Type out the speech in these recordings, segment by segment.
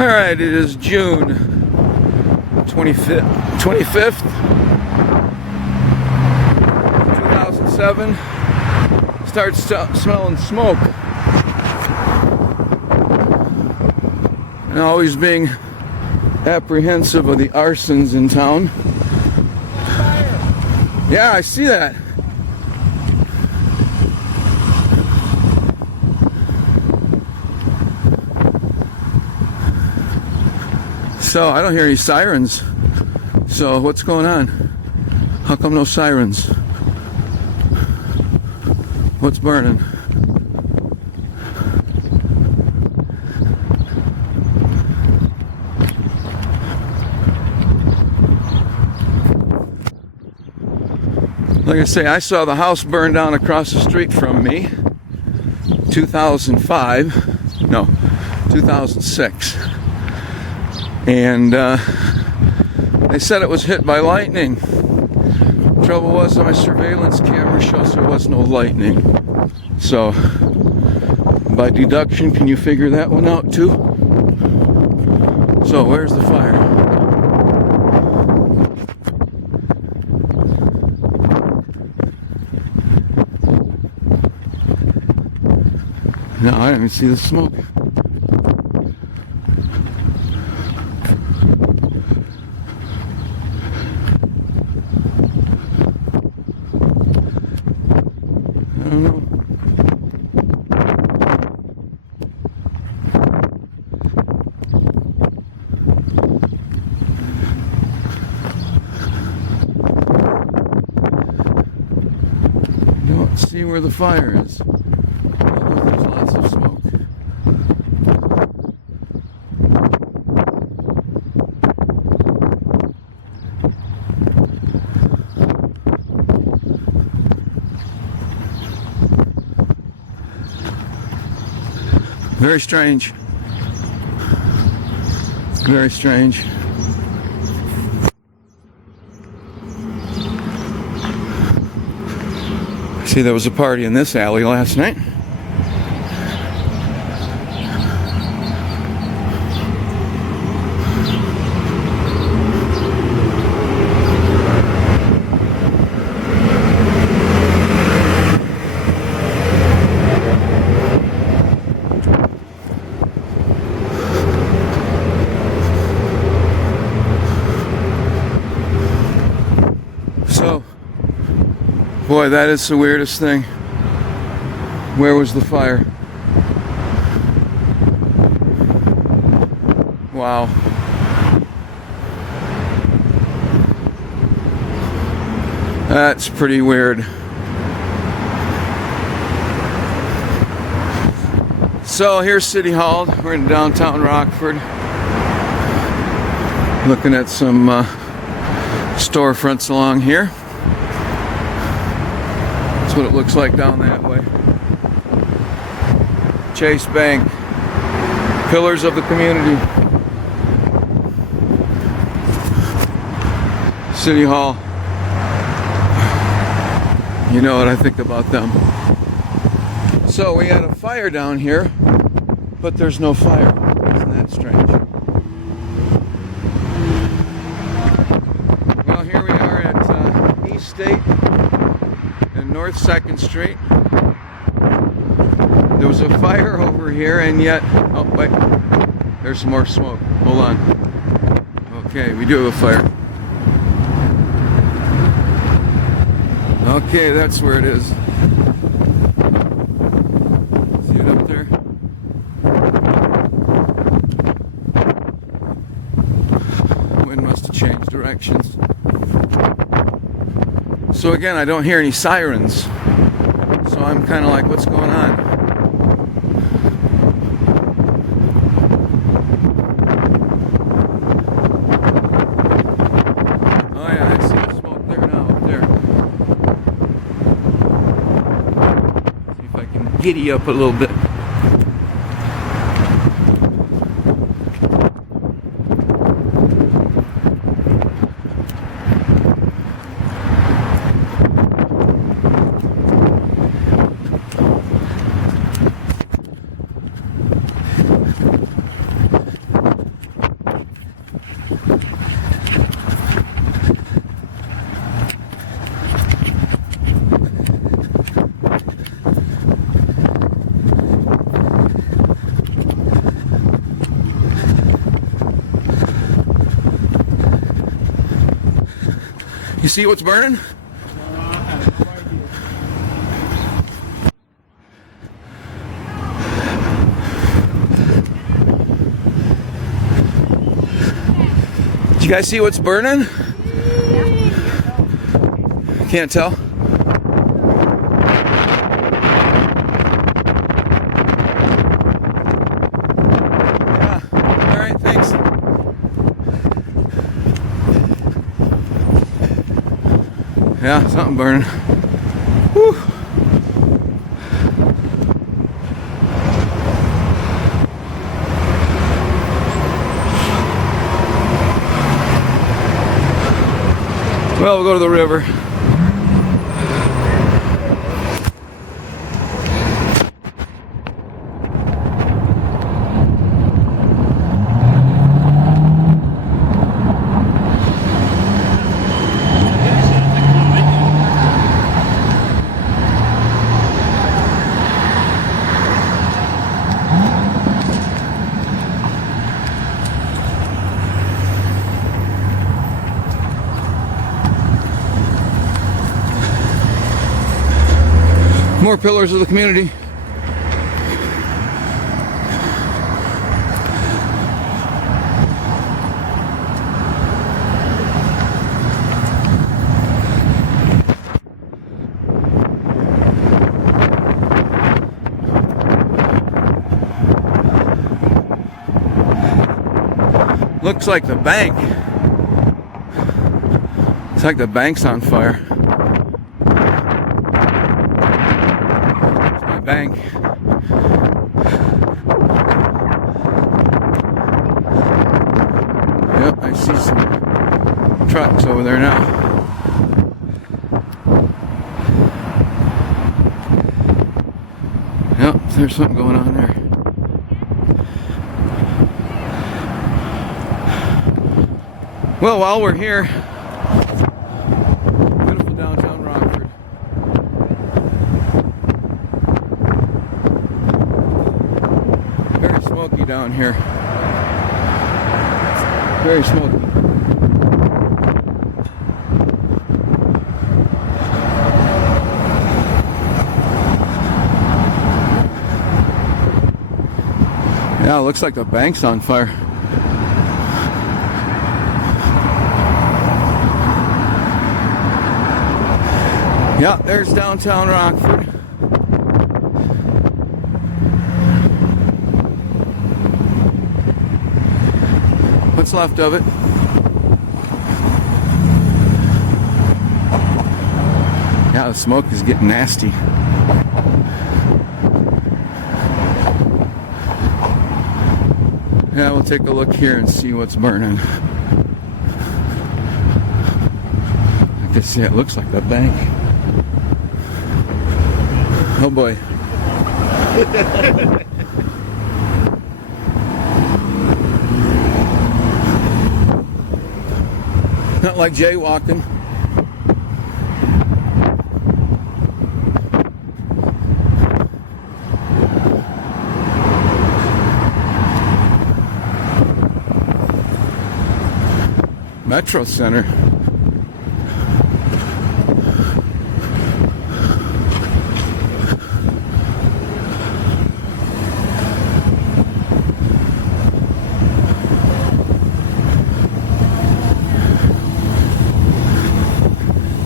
Alright, it is June 25th, 2007. Starts smelling smoke. And always being apprehensive of the arsons in town. Yeah, I see that. So I don't hear any sirens. So what's going on? How come no sirens? What's burning? Like I say, I saw the house burn down across the street from me. 2006. And they said it was hit by lightning. Trouble was that my surveillance camera shows there was no lightning. So, by deduction, can you figure that one out too? So, where's the fire? No, I didn't even see the smoke. I don't know. Don't see where the fire is. There's lots of smoke. Very strange. Very strange. See, there was a party in this alley last night. So, boy, that is the weirdest thing. Where was the fire? Wow. That's pretty weird. So here's City Hall. We're in downtown Rockford. Looking at some storefronts along here. That's what it looks like down that way. Chase Bank. Pillars of the community. City Hall. You know what I think about them. So we had a fire down here, but there's no fire. Isn't that strange? Well, here we are at East State and North 2nd Street. There was a fire over here, and yet... Oh, wait. There's some more smoke. Hold on. Okay, we do have a fire. Okay, that's where it is. See it up there? Wind must have changed directions. So again, I don't hear any sirens. So I'm kind of like, what's going on? Oh yeah, I see the smoke there now, up there. See if I can giddy up a little bit. see what's burning? Did you guys see what's burning? Can't tell. Yeah. All right, thanks. Yeah, something burning. Whew. Well, we'll go to the river. More pillars of the community. Looks like the bank. It's like the bank's on fire. Bank. Yep, I see some trucks over there now. Yep, there's something going on there. Well, while we're here, beautiful downtown Rockford. Very smoky down here. Very smoky. Yeah, it looks like the bank's on fire. Yeah, there's downtown Rockford. What's left of it? Yeah, the smoke is getting nasty. Yeah, we'll take a look here and see what's burning. I guess, yeah, it looks like the bank. Oh boy. Not like jaywalking. Metro Center.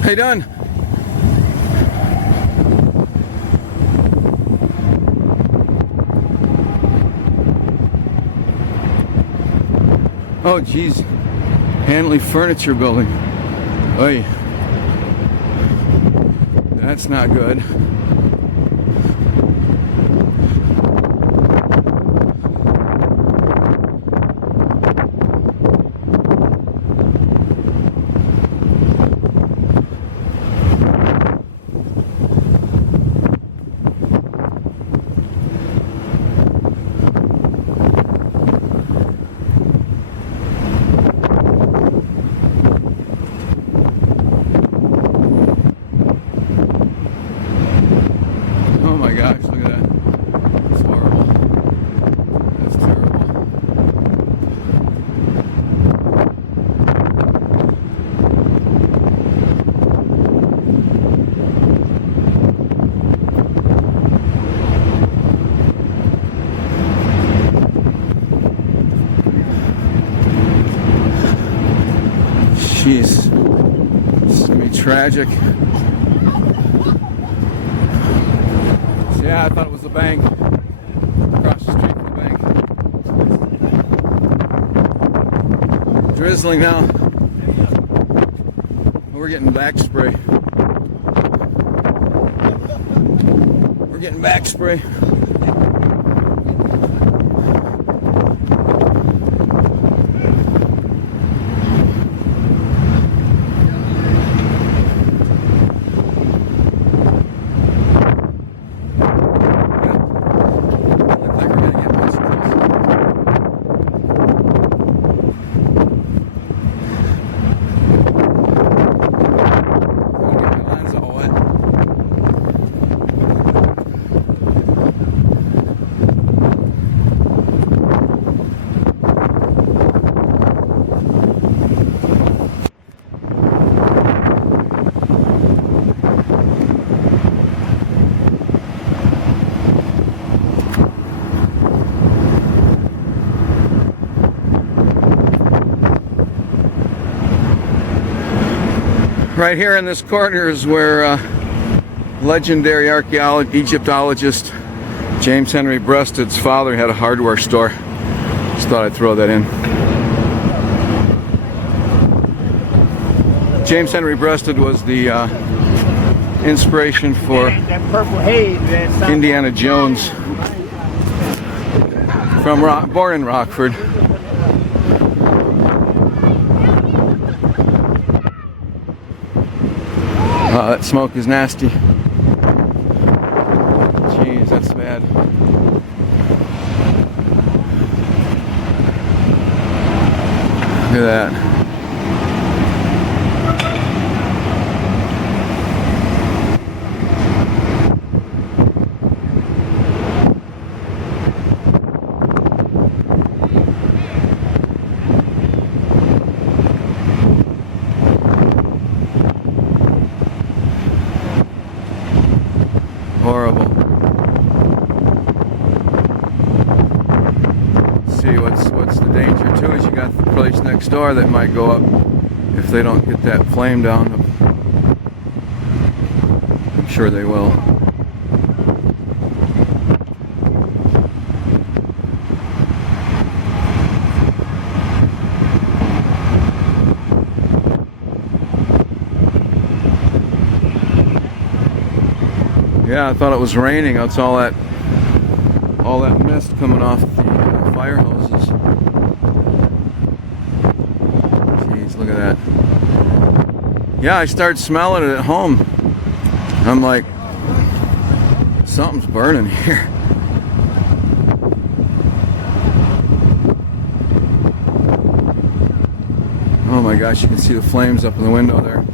How you doing? Oh, geez. Hanley Furniture Building. Oy. That's not good. Jeez. This is gonna be tragic. So yeah, I thought it was the bank. Across the street from the bank. Drizzling now. We're getting back spray. We're getting back spray. Right here in this corner is where legendary Egyptologist James Henry Breasted's father had a hardware store. Just thought I'd throw that in. James Henry Breasted was the inspiration for Indiana Jones. Born in Rockford. Oh, that smoke is nasty. Jeez, that's bad. Look at that. Horrible. See, what's the danger too is you got the place next door that might go up if they don't get that flame down. I'm sure they will. Yeah, I thought it was raining. It's all that mist coming off the fire hoses. Jeez, look at that. Yeah, I started smelling it at home. I'm like, something's burning here. Oh my gosh, you can see the flames up in the window there.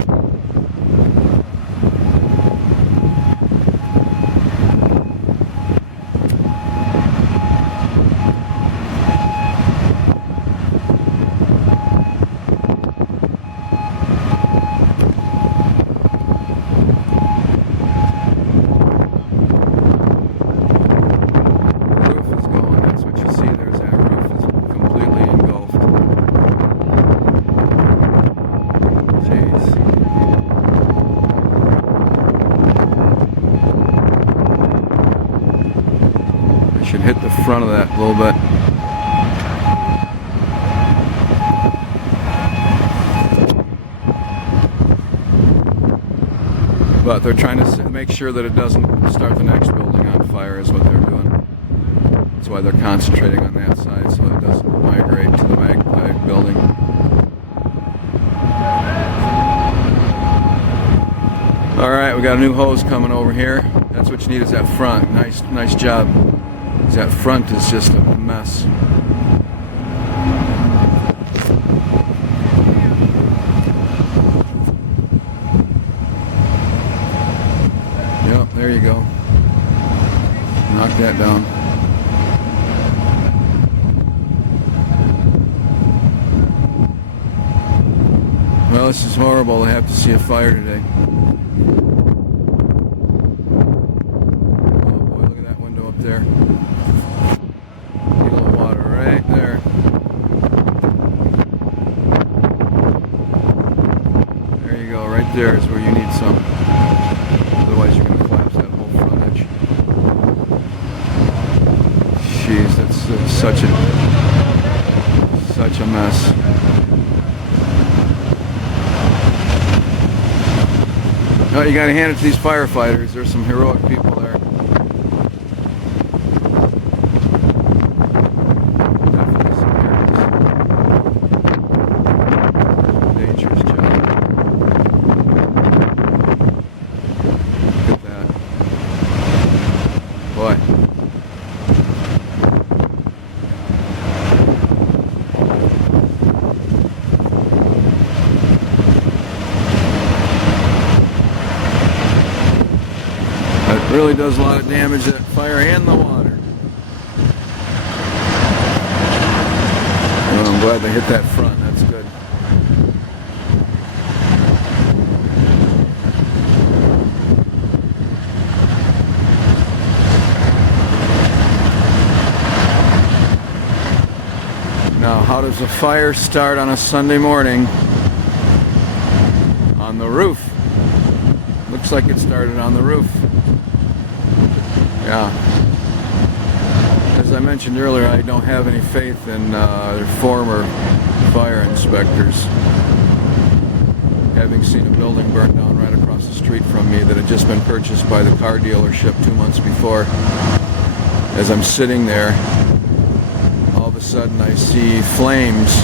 Should hit the front of that a little bit. But they're trying to make sure that it doesn't start the next building on fire is what they're doing. That's why they're concentrating on that side so it doesn't migrate to the magpie building. Alright, we got a new hose coming over here. That's what you need is that front. Nice job. That front is just a mess. Yep, there you go. Knock that down. Well, this is horrible to have to see a fire today. Oh boy, look at that window up there. Right there. there is where you need some. Otherwise you're going to collapse that whole front edge. Jeez, that's such a mess. No, you got to hand it to these firefighters. There's some heroic people there. Definitely some heroes. Dangerous job. Look at that. Boy. Really does a lot of damage, that fire and the water. Well, I'm glad they hit that front. That's good. Now, how does a fire start on a Sunday morning? On the roof. Looks like it started on the roof. Yeah. As I mentioned earlier, I don't have any faith in former fire inspectors. Having seen a building burn down right across the street from me that had just been purchased by the car dealership 2 months before, as I'm sitting there, all of a sudden I see flames.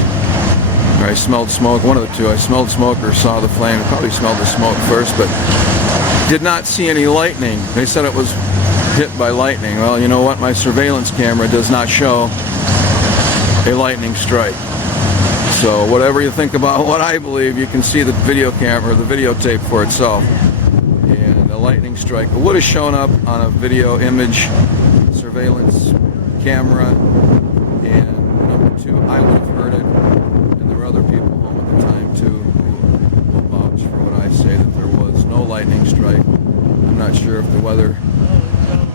Or I smelled smoke, one of the two. I smelled smoke or saw the flame. I probably smelled the smoke first, but did not see any lightning. They said it was hit by lightning. Well, you know what? My surveillance camera does not show a lightning strike. So whatever you think about what I believe, you can see the video camera, the videotape for itself. And a lightning strike would have shown up on a video image surveillance camera. And number two, I would have heard it. And there were other people home at the time too who will vouch for what I say, that there was no lightning strike. I'm not sure if the weather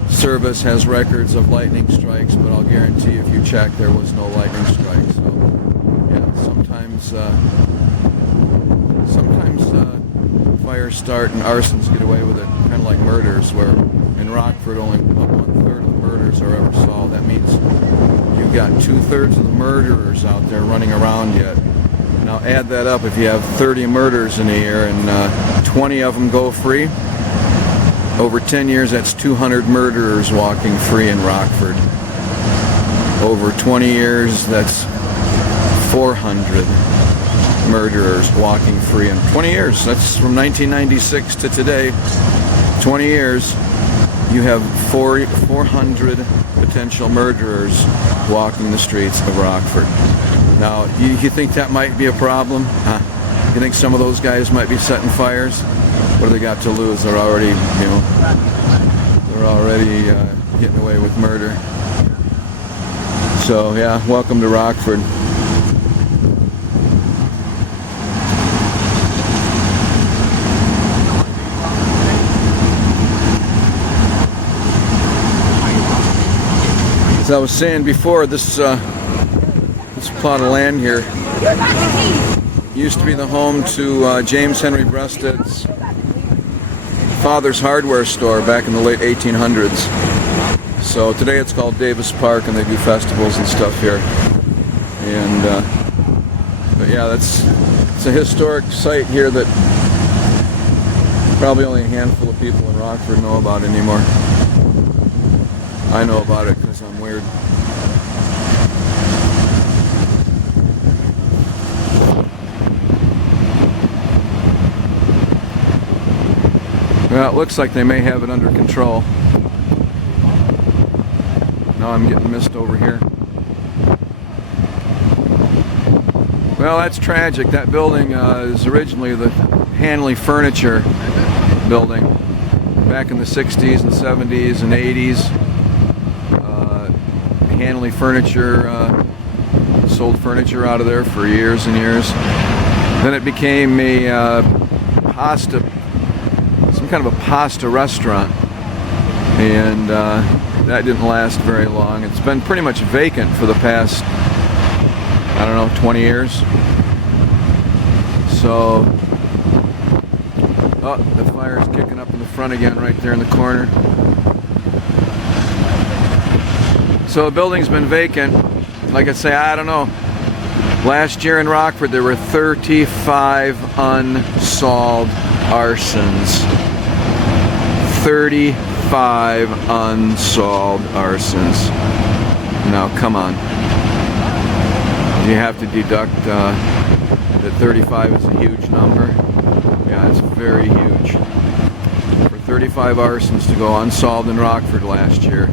service has records of lightning strikes, but I'll guarantee if you check, there was no lightning strike. So, yeah, sometimes fires start and arsons get away with it, kind of like murders, where in Rockford only about 1/3 of the murders are ever solved. That means you've got 2/3 of the murderers out there running around yet. Now add that up, if you have 30 murders in a year and 20 of them go free, over 10 years, that's 200 murderers walking free in Rockford. Over 20 years, that's 400 murderers walking free in 20 years. That's from 1996 to today. 20 years, you have 400 potential murderers walking the streets of Rockford. Now, you think that might be a problem? Huh? You think some of those guys might be setting fires? What do they got to lose? They're already, getting away with murder. So yeah, welcome to Rockford. As I was saying before, this plot of land here used to be the home to James Henry Breasted's father's hardware store back in the late 1800s. So today it's called Davis Park, and they do festivals and stuff here. And but yeah, it's a historic site here that probably only a handful of people in Rockford know about anymore. I know about it because I'm weird. Well, it looks like they may have it under control. Now I'm getting mist over here. Well, that's tragic. That building is originally the Hanley Furniture Building back in the 60s and 70s and 80s. Hanley Furniture sold furniture out of there for years and years. Then it became a some kind of a pasta restaurant, and that didn't last very long. It's been pretty much vacant for the past, I don't know, 20 years. So Oh, the fire is kicking up in the front again, right there in the corner. So the building's been vacant. Like I say, I don't know. Last year in Rockford, there were 35 unsolved arsons. 35 unsolved arsons. Now, come on. You have to deduct that 35 is a huge number. Yeah, it's very huge. For 35 arsons to go unsolved in Rockford last year.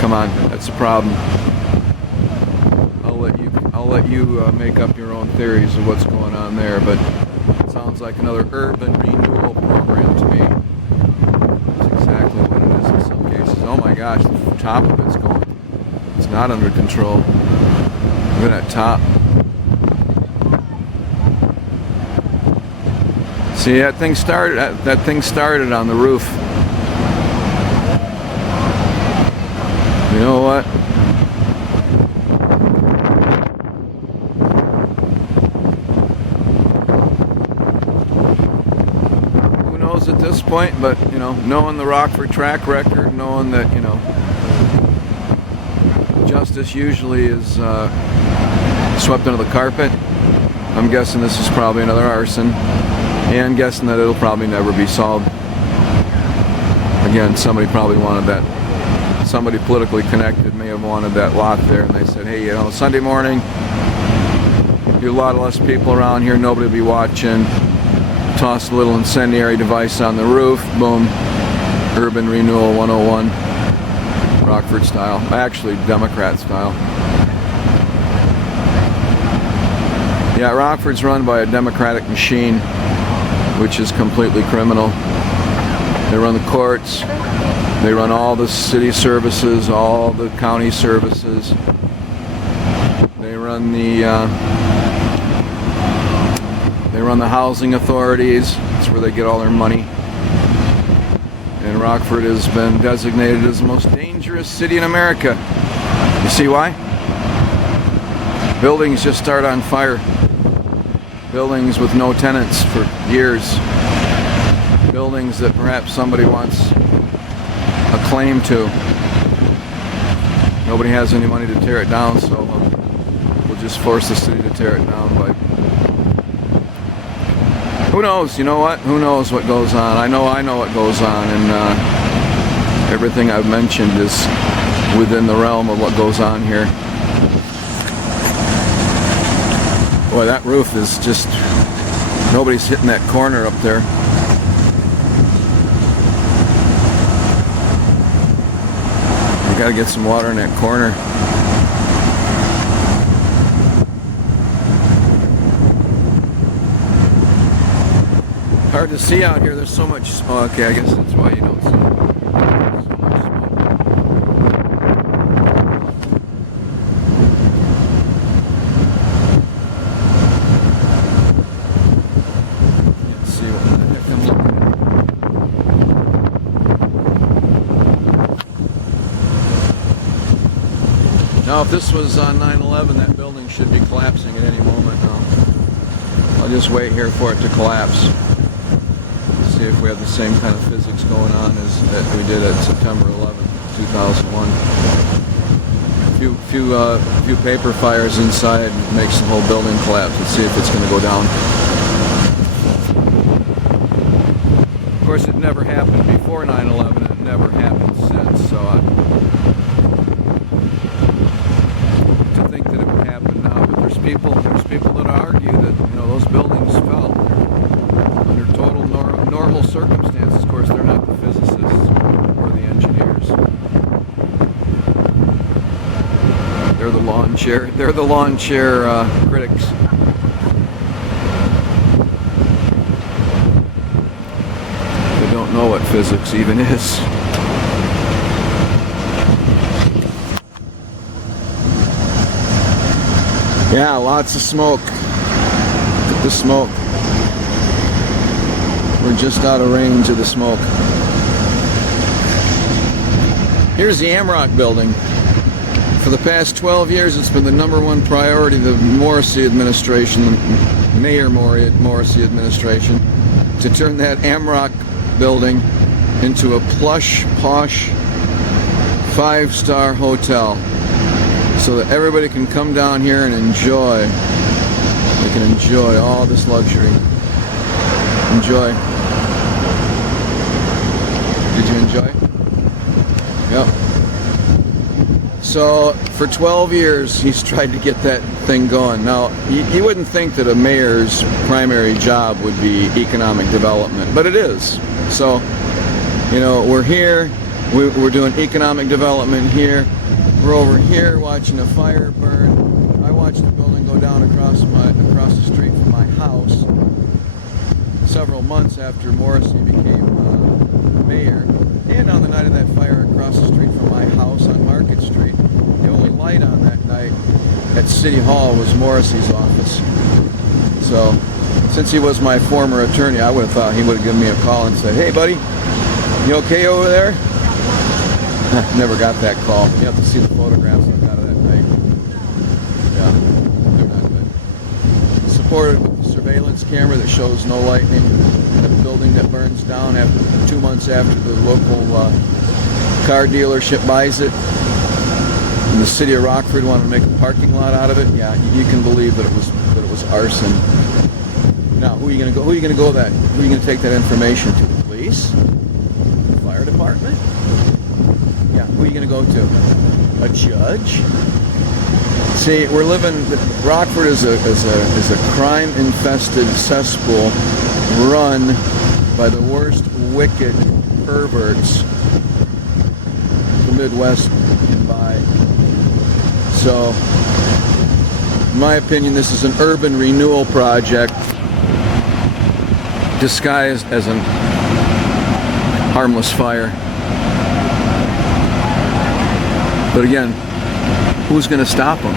Come on, that's a problem. I'll let you make up your own theories of what's going on there, but it sounds like another urban renewal program to me. That's exactly what it is in some cases. Oh my gosh, the top of it's going. It's not under control. Look at that top. See, that thing started on the roof. You know what? Who knows at this point, but you know, knowing the Rockford track record, knowing that, you know, justice usually is swept under the carpet, I'm guessing this is probably another arson, and guessing that it'll probably never be solved. Again, somebody probably wanted that. Somebody politically connected may have wanted that lot there, and they said, hey, you know, Sunday morning, be a lot less people around here, nobody will be watching. Toss a little incendiary device on the roof, boom, urban renewal 101, Rockford style, actually Democrat style. Yeah, Rockford's run by a Democratic machine, which is completely criminal. They run the courts. They run all the city services, all the county services. They run the housing authorities. That's where they get all their money. And Rockford has been designated as the most dangerous city in America. You see why? Buildings just start on fire. Buildings with no tenants for years. Buildings that perhaps somebody wants a claim to. Nobody has any money to tear it down, so we'll just force the city to tear it down. But who knows? You know what? Who knows what goes on? I know what goes on, and everything I've mentioned is within the realm of what goes on here. Boy, that roof is just, nobody's hitting that corner up there. Got to get some water in that corner. Hard to see out here. There's so much smoke. Okay, I guess that's why you don't see so much smoke. Let's see what the heck I'm looking at. Now, if this was on 9/11, that building should be collapsing at any moment now. I'll just wait here for it to collapse. See if we have the same kind of physics going on as that we did at September 11, 2001. Few paper fires inside makes the whole building collapse. Let's see if it's going to go down. Of course, it never happened before 9/11, and it never happened since. So to think that it would happen now, but there's people that argue that, you know, those buildings fell under total normal circumstances. Of course, they're not the physicists or the engineers. They're the lawn chair. They're the lawn chair critics. They don't know what physics even is. Yeah, lots of smoke. Look at the smoke. We're just out of range of the smoke. Here's the Amrock building. For the past 12 years, it's been the #1 priority of the Morrissey administration, the Mayor Morrissey administration. to turn that Amrock building into a plush, posh, 5-star hotel, so that everybody can come down here and enjoy. They can enjoy all this luxury. Enjoy. Did you enjoy? Yep. So for 12 years he's tried to get that thing going. Now you wouldn't think that a mayor's primary job would be economic development, but it is. So, you know, we're here, we're doing economic development here. We're over here watching a fire burn. I watched the building go down across the street from my house several months after Morrissey became mayor. And on the night of that fire across the street from my house on Market Street, the only light on that night at City Hall was Morrissey's office. So, since he was my former attorney, I would have thought he would have given me a call and said, "Hey buddy, you okay over there?" Never got that call. You have to see the photographs I got of that night. Yeah, they're not good. Supported with the surveillance camera that shows no lightning in a building that burns down after 2 months after the local car dealership buys it. And the city of Rockford wanted to make a parking lot out of it. Yeah, you can believe that it was arson. Now, who are you going to go? Who are you going to go that? Who are you going to take that information to? The police? The fire department? Yeah, who are you going to go to? A judge? See, we're living. Rockford is a crime-infested cesspool run by the worst wicked perverts the Midwest can buy. So, in my opinion, this is an urban renewal project disguised as a harmless fire. But again, who's going to stop them?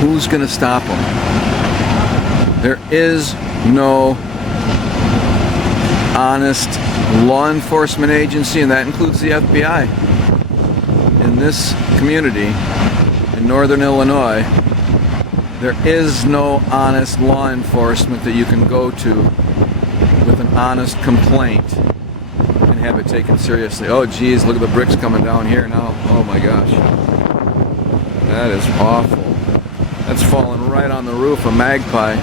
Who's going to stop them? There is no honest law enforcement agency, and that includes the FBI, in this community in northern Illinois. There is no honest law enforcement that you can go to with an honest complaint and have it taken seriously. Oh geez, look at the bricks coming down here now. Oh my gosh. That is awful. That's falling right on the roof of Magpie.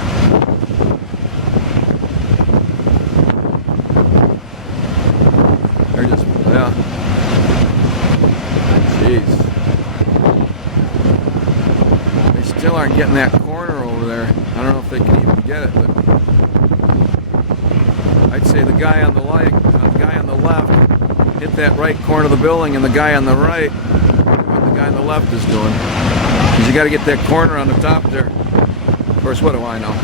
They're just, yeah. Jeez. They still aren't getting that corner over there. I don't know if they can even get it, but I'd say the guy on the left hit that right corner of the building, and the guy on the right, what the guy on the left is doing. Because you got to get that corner on the top there. Of course, what do I know?